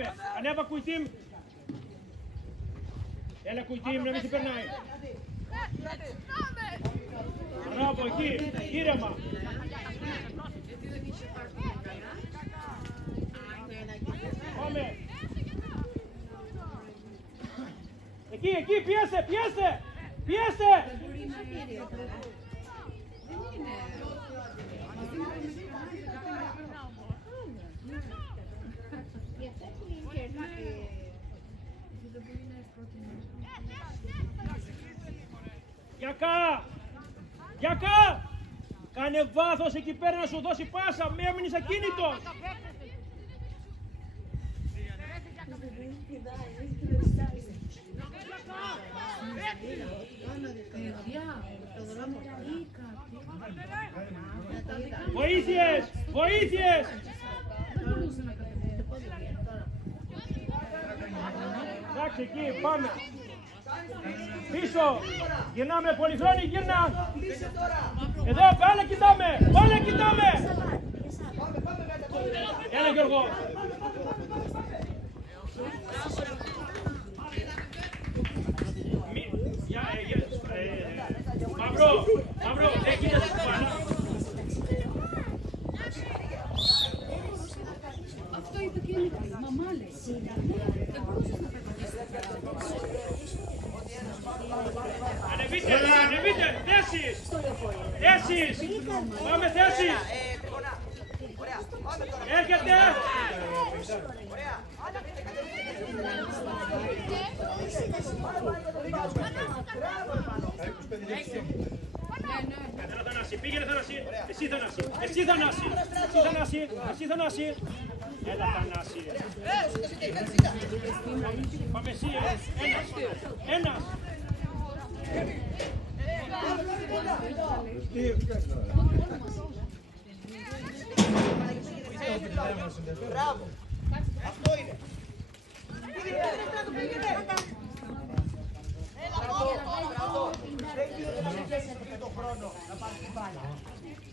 Πάμε. Ανέβα Κουιτίμ. Έλα Κουιτίμ, να μην σε περνάει. Μπράβο, εκεί. Ήρεμα. Πάμε. Εκεί, πιέσε, πιέσε. Πιέσε. Γιακά! Γιακά! Κάνε βάθος εκεί πέρα να σου δώσει πάσα, μη έμεινες ακίνητος! Βοήθειες! Βοήθειες! Εντάξει, εκεί, πάμε! Πίσω! Γυρνάμε, πολυχρόνοι, γυρνά! Εδώ, πάλι κοιτάμε! Πάλι κοιτάμε! Έλα Γιώργο! Μαύρο! Μαύρο! Δεν κοίτασε την μπάλα! Αυτό είπε και η μαμά λέει. Δεν μπορούσες να περπατήσεις. Ανεβείτε, ανεβείτε, θέσεις! Θέσεις! Πάμε θέσεις! Έρχεται! Πήγαινε Θανάση, εσύ Θανάση, εσύ Θανάση, εσύ Θανάση, εσύ Θανάση. Έλα Θανάση. Πάμε εσύ, ένας. Μπράβο. Αυτό είναι.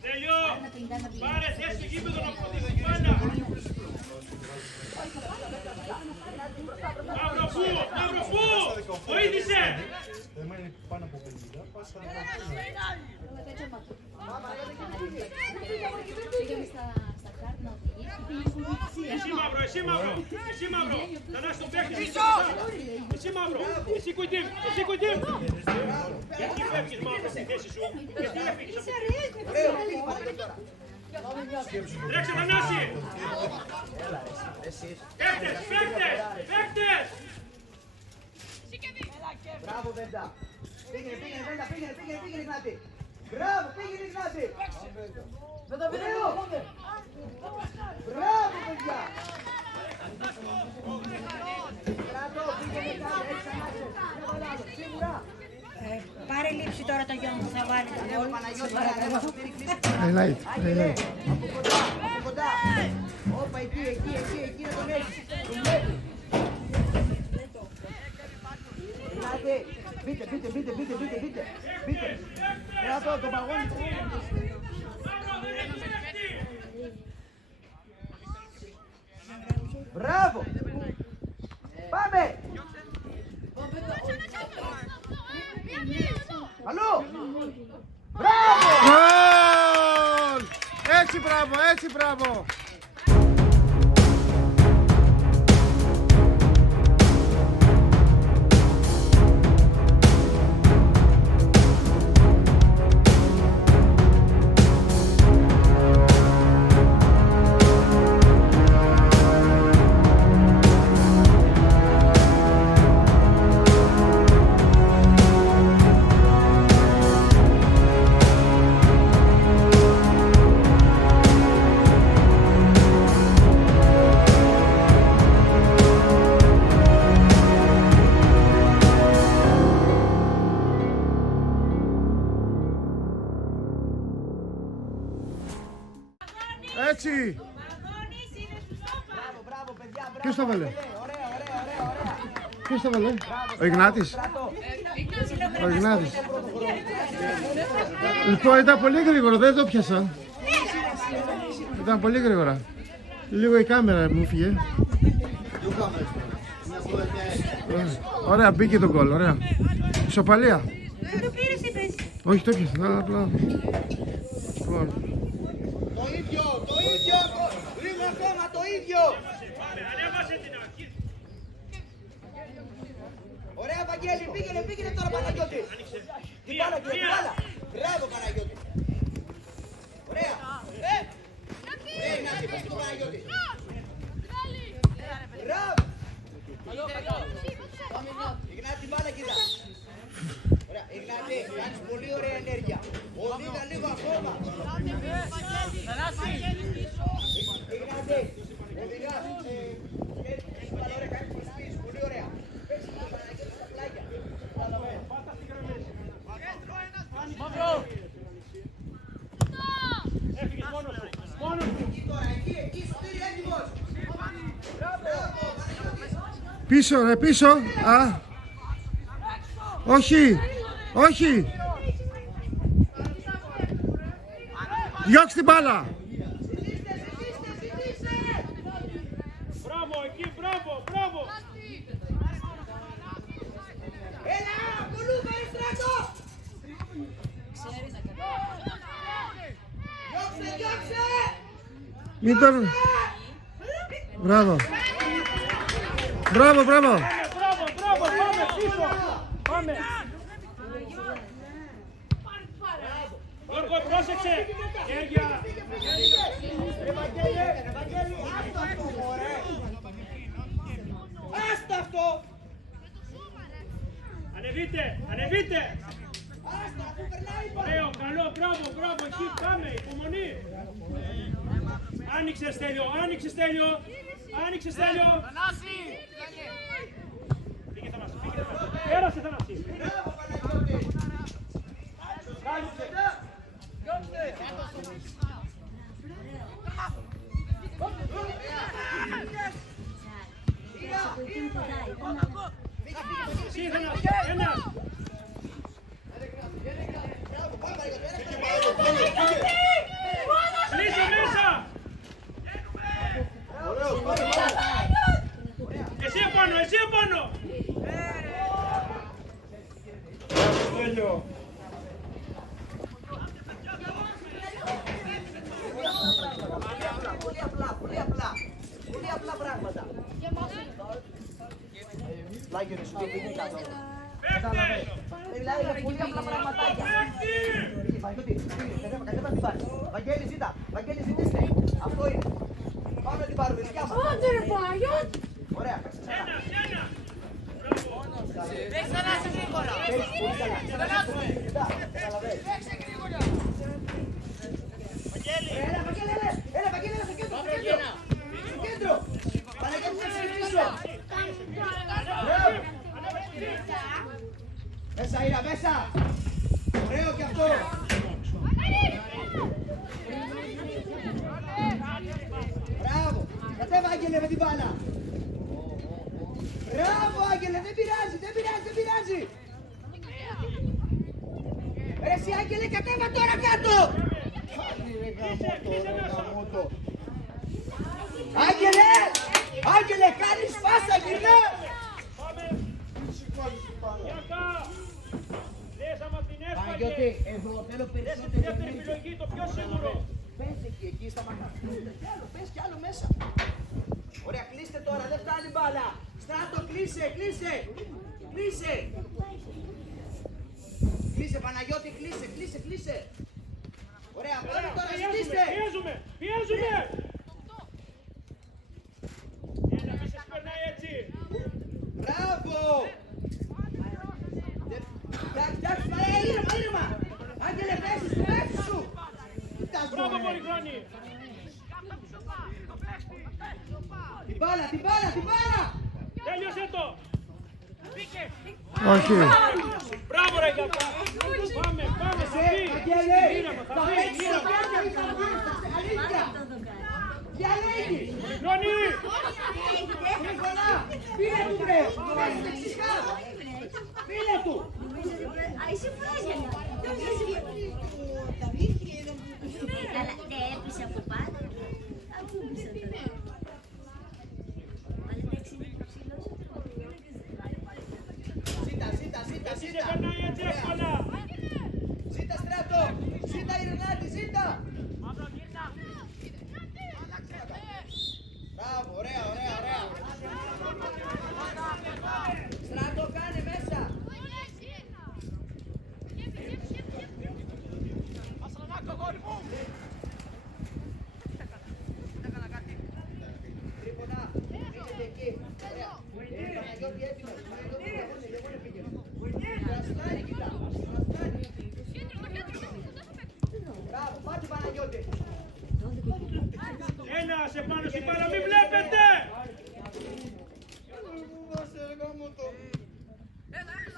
Τέλειο! Πάρε θέση γήπεδο να ποτίσει την μπάλα! Μαύρο πού! Μαύρο πού! Βοήθησε! Εσύ Μαύρο, εσύ Μαύρο, εσύ Μαύρο! Θανάση τον παίχτη! Εσύ Μαύρο, εσύ Κουιτίμ, εσύ Κουιτίμ! Γιατί φεύγεις Μαύρο στη θέση σου? Γιατί έφυγες από Τρέξε Θανάση! Παίχτες, παίχτες, παίχτες! Μπράβο Βέντα! Πήγαινε Βέντα, πήγαινε Γνάτη! Μπράβο, πήγαινε Γνάτη! Βέντα, μπράβο παιδιά! Μπράβο, πήγαινε Γνάτη, έχεις ανάγκες! Σίγουρα! Πάρε λήψη τώρα το γιο μου, θα βάλει το γκολ. Highlight. Από κοντά. Όπα, εκεί να τον έχεις. Τον βλέπεις. Μπείτε. Μπράβο, τον παγώνει. Μπράβο. Πάμε. Αλλού! Μπράβο! Γκολ! Έτσι μπράβο, έτσι μπράβο! Έτσι! Ποιος το βάλε? Ποιος το βάλε? Ο Ιγνάτης. Ο Ιγνάτης. Λοιπόν, ήταν πολύ γρήγορο, δεν το πιάσα. Ήταν πολύ γρήγορα. Λίγο η κάμερα μου φύγε. Ωραία, μπήκε το γκολ, ωραία. Ισοπαλία. Δεν το πήρες, είπες. Όχι, το έπιασε, απλά. Το ίδιο, λίγο ακόμα, το ίδιο. Ανέβασε την αρχή. Ωραία, Βαγγέλη, πήγαινε τώρα Παναγιώτη. Την μπάλα, την μπάλα. Μπράβο, Παναγιώτη. Ωραία. Ωραία, Νάση, πες το Παναγιώτη. Μπράβο. Ιγνάτη, την μπάλα, κοίτα. Ωραία, Ιγνάτη, κάνεις πολύ ωραία ενέργεια. Οδήγα λίγο ακόμα. Ιγνάτη, οδηγάς. Ωραία, κάνεις προσφύγεις, πολύ ωραία. Παίξε το Παναγιώτη στα πλάγια. Έφυγες μόνος σου. Μόνος σου. Εκεί τώρα, εκεί, Σωτήρη, έτοιμος. Μπράβο, Παναγιώτη. Πίσω, ρε, πίσω. Α. Όχι, όχι. Διώξ' την μπάλα. Μπράβο, εκεί, μπράβο. Έλα, ακολούθα, Στράτο. Διώξε. Μην τον... Μπράβο. Μπράβο, μπράβο. Μπράβο, πάμε πίσω. Πάμε. Γιώργο, πρόσεξε. Χέρια. Άστα αυτό. Ανεβείτε. Άστα, που περνάει η μπάλα. Ωραίο, καλό, μπράβο, εκεί, πάμε, υπομονή. Άνοιξε Στέλιο. Πήγε Θανάση. Πέρασε Θανάση. Μπράβο, Παναγιώτη. Εσύ Θανάση, ένας. Κλείσε μέσα. Εσύ επάνω. Πολύ απλά πράγματα. Λάγιο, σου και είναι κάτω. Δηλαδή είναι πολύ απλά πραγματάκια. Κατέβα την πάρει. Βαγγέλη, ζήτα. Βαγγέλη, ζητήστε. Αυτό είναι. Πάμε να την πάρουμε. Δικιά μας. Ωραία. Παίξε Θανάση γρήγορα. Έλα, Βαγγέλη, στο κέντρο. Στο κέντρο. Παναγιώτη, πίσω. Μέσα, Ήρα, μέσα. Ωραίο κι αυτό. Μπράβο. Κατέβα, Άγγελε, με την μπάλα. Μπράβο, Άγγελε, δεν πειράζει. Ρε εσύ, Άγγελε, κατέβα τώρα κάτω. Άγγελε, κάνεις φάσα, γυρνά. Παναγιώτη, εδώ θέλω περισσότερη Δεύτερη επιλογή, το πιο σίγουρο. Πες εκεί στα μακριά. Πες κι άλλο μέσα. Ωραία, κλείστε τώρα, δεν φτάνει μπάλα. Στράτο, κλείσε. Κλείσε, Παναγιώτη, κλείσε. Ωραία, πάμε τώρα, ζητήστε. Πιέζουμε. Ένα, μη σας περνάει έτσι. Μπράβο. Εντάξει, ήρεμα. Άγγελε, πέσεις σου. Μπράβο, Πολυχρόνη. Την μπάλα. Τέλειωσε το. Όχι. Μπράβο, ρε Γιάννη. Πάμε, Σοφή. Αγγέλε, Θα φύγει. αλήθεια. Διαλέγει. Πολυχρόνη. Πήρε του, βρε. Πήρε του. Δεν έπεισε από πάνω. Ακούμπησα τώρα. Αλλά εντάξει, είναι ψηλός. σε περνάει έτσι εύκολα. Ζήτα Στράτο. Ζήτα Ειρηνάτη, ζήτα. Μπράβο, ωραία, ωραία, ωραία. Στράτο, κάνε μέσα. Τρίποντα, πήγαινε εκεί. Ωραία. Παναγιώτη, έτοιμος. Παναγιώτη, λεγόνε πήγαινε. Αστράνη, κοίτα. Αστράνη. Μπράβο, πάτε Παναγιώτη. Ένα σε πάνω στην μπάλα, μην βλέπετε.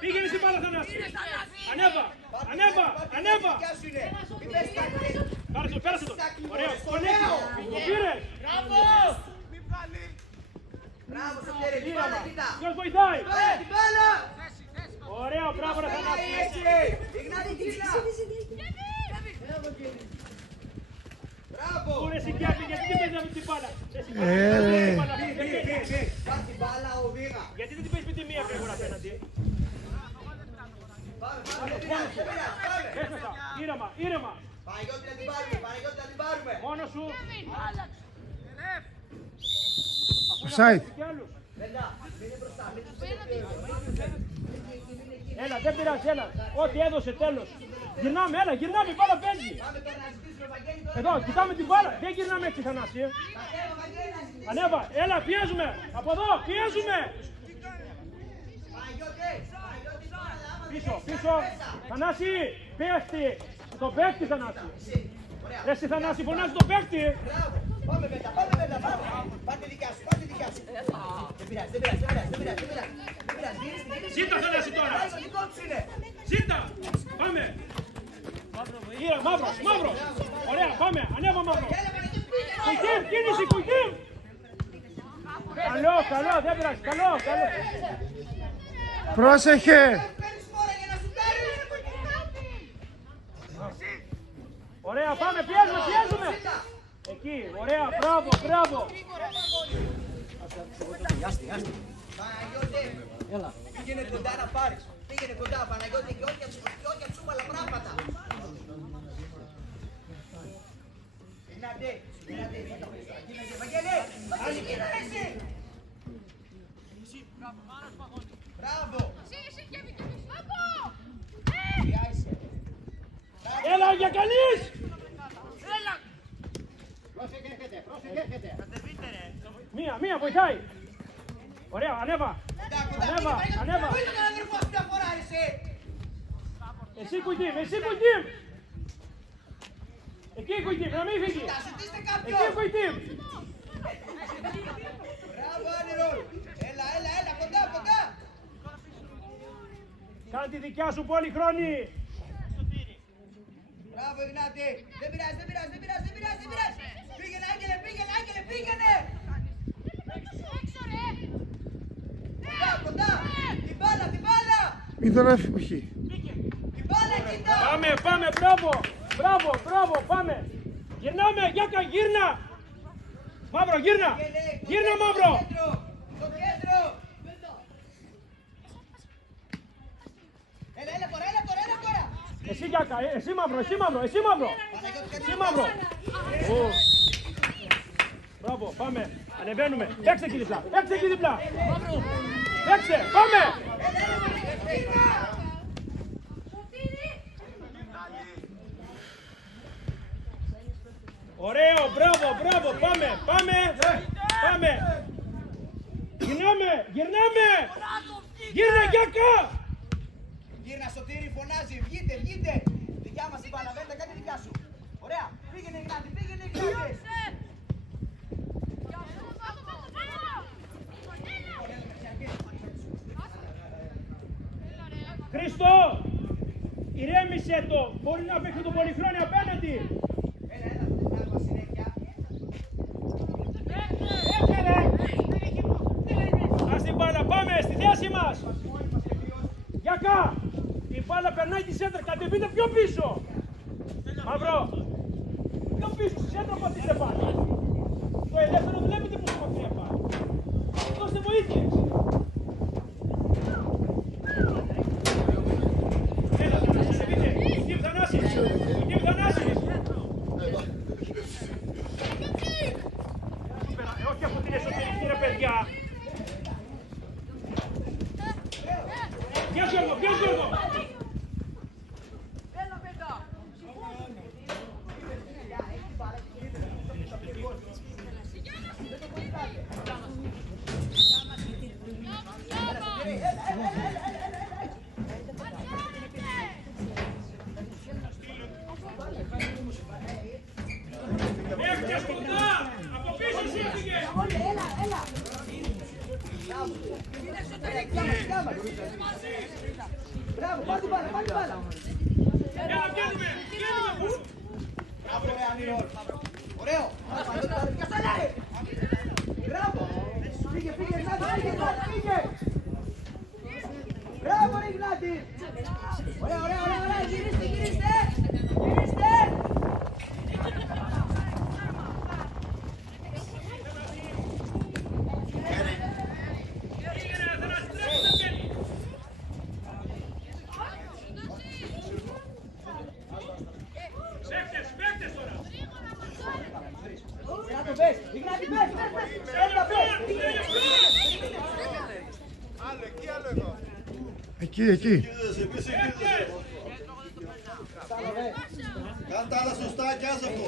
Πήγαινε στην μπάλα, Θανάση. Ανέβα, ανέβα, ανέβα. Μην πες κάτι. Πέρασε το, πέρασε το. Ωραίο, κονέξε. Το πήρες. Μπράβο, Σωτήρη, την μπάλα, κοίτα. Ποιος βοηθάει. Μπάλα, την μπάλα. Ωραίο, μπράβο ρε Θανάση. Έτσι. Ιγνάτη, κοίτα. Μπράβο. Πού ρε Σικιάπη, γιατί δεν παίζεις με την μπάλα. Πάρ' την μπάλα, ο Βίγα. Γιατί δεν την παίζεις με τη μία γρήγορα απέναντι. Πάμε, πάμε, δεν πειράζει, δεν πειράζει, πάμε. Πες μέσα, ήρεμα, ήρεμα. Παναγιώτη να την πάρουμε, Παναγιώτη να την πάρουμε. Μόνος σου. Offside. Και άλλους. Μετά, μείνε μπροστά, μην τους Έλα, δεν πειράζει, έλα. Ό,τι έδωσε, τέλος. Γυρνάμε, έλα, γυρνάμε, η μπάλα παίζει. Πάμε τώρα να ζητήσουμε, Βαγγέλη, τώρα. Εδώ, κοιτάμε την μπάλα. Δεν γυρνάμε έτσι, Θανάση. Κατέβα, Βαγγέλη, να ζητήσουμε. Ανέβα, έλα, πιέζουμε. Από εδώ, πιέζουμε. Παναγιώτη, Παναγιώτη, τώρα, άμα δεν Πίσω, έχεις πίσω. κάνει μέσα. Θανάση, παίχτη. Το παίχτη, Θανάση. Ωραία. Ρε εσύ, Θανάση, φωνάζει το παίχτη. Μπράβο. Πάμε μετά, πάμε μετά, πάμε. Πάτε δικιά σου, πάτε δικιά σου. Δεν πειράζει, δεν πειράζει, δεν πειράζει, δεν πειράζει, δεν πειράζει. Δεν πειράζει, γύρισε, γύρισε. Ζήτα, Θανάση, τώρα. Πάει, το δικό τους είναι. Ζήτα. Πάμε. Ήρα, μαύρο, μαύρο. Ωραία, πάμε. Ανέβα, μαύρο. Έλα, Παναγιώτη, πήγαινε. Κουιτίμ, κίνηση, κουιτίμ. Καλό, καλό, δεν πειράζει. Καλό, καλό. Πρόσεχε. Παίρνεις φόρα για να σου πάρεις. Ωραία, πάμε, πιέζουμε, πιέζουμε. Εκεί, ωραία, μπράβο, μπράβο. Παναγιώτη, πήγαινε κοντά να πάρεις. Πήγαινε κοντά, Παναγιώτη, και όχι ατσούμαλα πράγματα. Γυρνάτε, γυρνάτε. Βαγγέλη, Βαγγέλη, κοίτα εσύ. Μπράβο. Χρειάζεσαι. Έλα, για κανείς. Μία, βοηθάει. Ωραία, ανέβα. Ανέβα, ανέβα. Πού είναι τον αδερφό σου μια φορά, εσύ. Εσύ κουιτίμ, εσύ κουιτίμ. Εκεί κουιτίμ, να μην φύγει. Θα ζητήσετε Εκεί κάποιον. κουιτίμ. Μπράβο, Άνερολ. Έλα, έλα, έλα, κοντά, κοντά. Κάνε τη δικιά σου πολυχρόνη. Μπράβο, Ιγνάτη. Δεν πειράζει, δεν πειράζει, δεν πειράζει, δεν πειράζει, δεν πειράζει. Πήγαινε, Άγγελε, πήγαινε, Άγγελε, πήγαινε. Κοντά, κοντά. Την μπάλα, την μπάλα. Μην τον όχι. Την μπάλα, κοίτα. Πάμε, πάμε, μπράβο. Μπράβο, μπράβο, πάμε. Γυρνάμε, Γιάκα, γύρνα. Μαύρο, γύρνα. Γύρνα, Μαύρο. Στο κέντρο. Έλα, έλα τώρα, έλα τώρα, έλα τώρα. Εσύ Γιάκα, εσύ Μαύρο, εσύ Μαύρο, εσύ Μαύρο. Παναγιώτη, κάτι Εσύ Μαύρο. Ω. Μπράβο, πάμε. Ανεβαίνουμε. Παίξε εκεί διπλά, παίξε εκεί διπλά. Παίξε, πάμε. Ωραίο, μπράβο, μπράβο, πάμε, πάμε, πάμε. Γυρνάμε, γυρνάμε. Γύρνα, Γιάκα. Γύρνα, Σωτήρη, φωνάζει, βγείτε, βγείτε. Δικιά μας η μπάλα, βέντα, κάτι δικιά σου. Ωραία, πήγαινε Ιγνάτη, πήγαινε Ιγνάτη. Χρήστο, ηρέμησε το. Μπορεί να παίξει το πολυχρόνιο απέναντι. Έλα, έλα, δεν κάνουμε συνέχεια. Έφερε. Ας την μπάλα, πάμε στη θέση μας. Γιακά, η μπάλα περνάει τη σέντρα, κατεβείτε πιο πίσω. Μαύρο, πιο πίσω, στη σέντρα πατήστε πάλι. Το ελεύθερο βλέπετε πως μακριά πάει. Δώστε βοήθειες. Μπράβο, πάρ' την μπάλα, πάρ' την μπάλα. Έλα, βγαίνουμε πόσο. Μπράβο, ρε Αμυρών. Ωραίο. Κασταλάρε. Μπράβο. Πήγε, πήγε. Μπράβο, ρε Γνάτη. Ωραία. Γυρίστε. Παίκτες τώρα. Γνάτη, πες. Έλα, πες. Εκεί. Κάνε τα άλλα σωστά και άσε αυτό.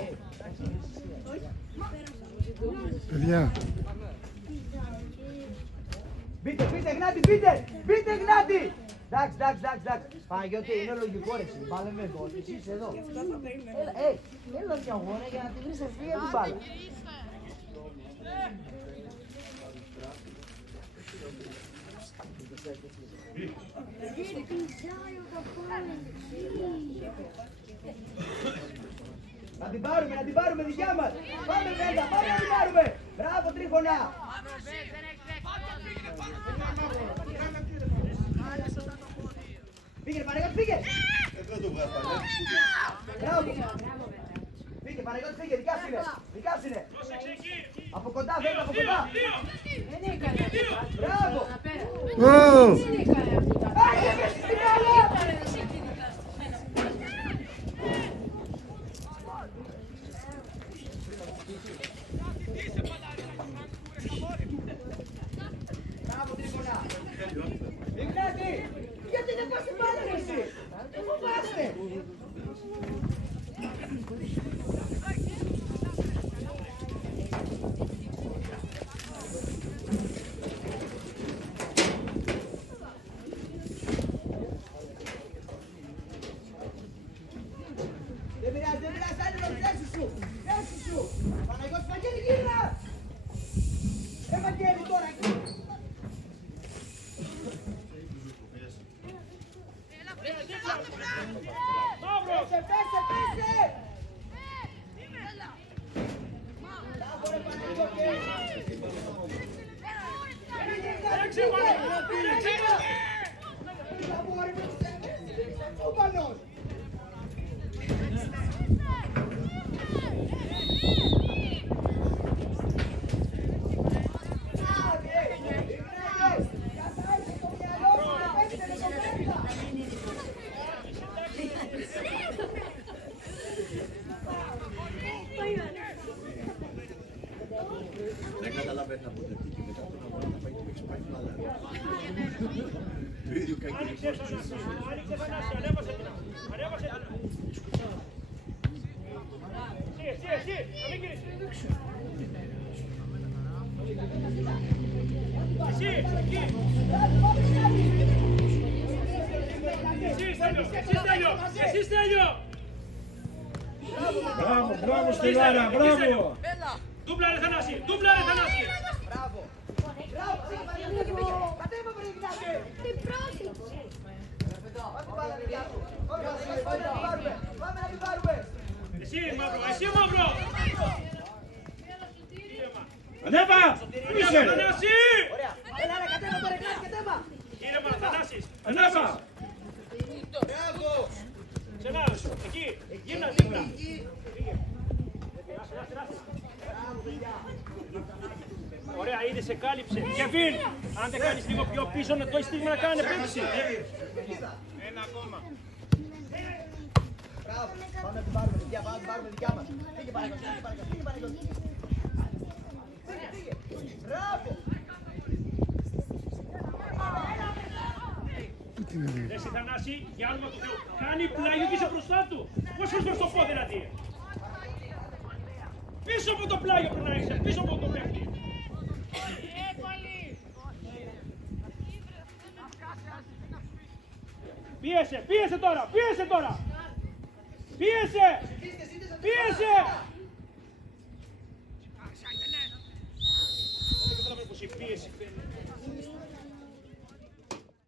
Παιδιά. Μπείτε, Γνάτη, Γνάτη. Εντάξει. Παναγιώτη, είναι λογικό ρε εσύ. Μπάλε με γκολ, εσύ είσαι εδώ. Έλα μια αγώνα για να τη βρεις ευθεία την μπάλα. Να την πάρουμε, δικιά μας. Πάμε Βέντα, πάμε να την πάρουμε. Μπράβο Τρίφωνα. Πήγε Παναγιώτη, πήγε. Δεν το βγάζει πάλι. Μπράβο. Πήγε Παναγιώτη, πήγε, δικά σου είναι. Από κοντά, Βέντα, από κοντά. Δεν έκανε αυτό. Μπράβο. Ω! Δεν έκανε αυτό. Άγιε και στην άλλη. Μπράβο Τρίφωνα. Ignaty, γιατί δεν πας την μπάλα ρε εσύ. Δεν φοβάστε. Δεν πειράζει, άντε το θέση σου. Παναγιώτη Βαγγέλη γύρνα. Βαγγέλη τώρα εκεί. Πέσε. Μπράβο ρε Παναγιώτη. Δεν καταλαβαίνει από το τι και μετά τον αγώνα να πάει και παίξει πάλι μπάλα. Το ίδιο κακή. Άνοιξε Θανάση, ανέβασε την. Εσύ, να μην γυρίσεις. Εσύ Στέλιο. Μπράβο Στυλάρα, μπράβο! Δούμπλα ρε Θανάση. Μπράβο. Κατέβα βρε Ignaty. Πάμε να την πάρουμε. Εσύ μαύρο. Ανέβα! Πίσε! Θανάση. Ωραία. Έλα ρε κατέβα τώρα Ignaty, κατέβα. Ήρεμα, Θανάσης. Ανέβα! Μπράβο! Ξενά, εκεί. Γύρνα δίπλα. Ωραία, ήδη σε κάλυψε. Κεβίν, αν δεν κάνεις λίγο πιο πίσω, να το έχεις στιγμή να κάνει επένδυση. Ένα ακόμα. Μπράβο. Πάμε να την πάρουμε δικιά μας. Πήγε Παναγιώτη. Πήγε. Μπράβο. Εσύ Θανάση, για όνομα του Θεού, κάνει πλάγιο και είσαι μπροστά του. Πώς θες να στο πω δηλαδή. Πίσω από το πλάγιο πρέπει να είσαι, πίσω από το παίκτη. Πίεσε τώρα. Πίεσε. Δεν καταλαβαίνω πως η πίεση φαίνεται.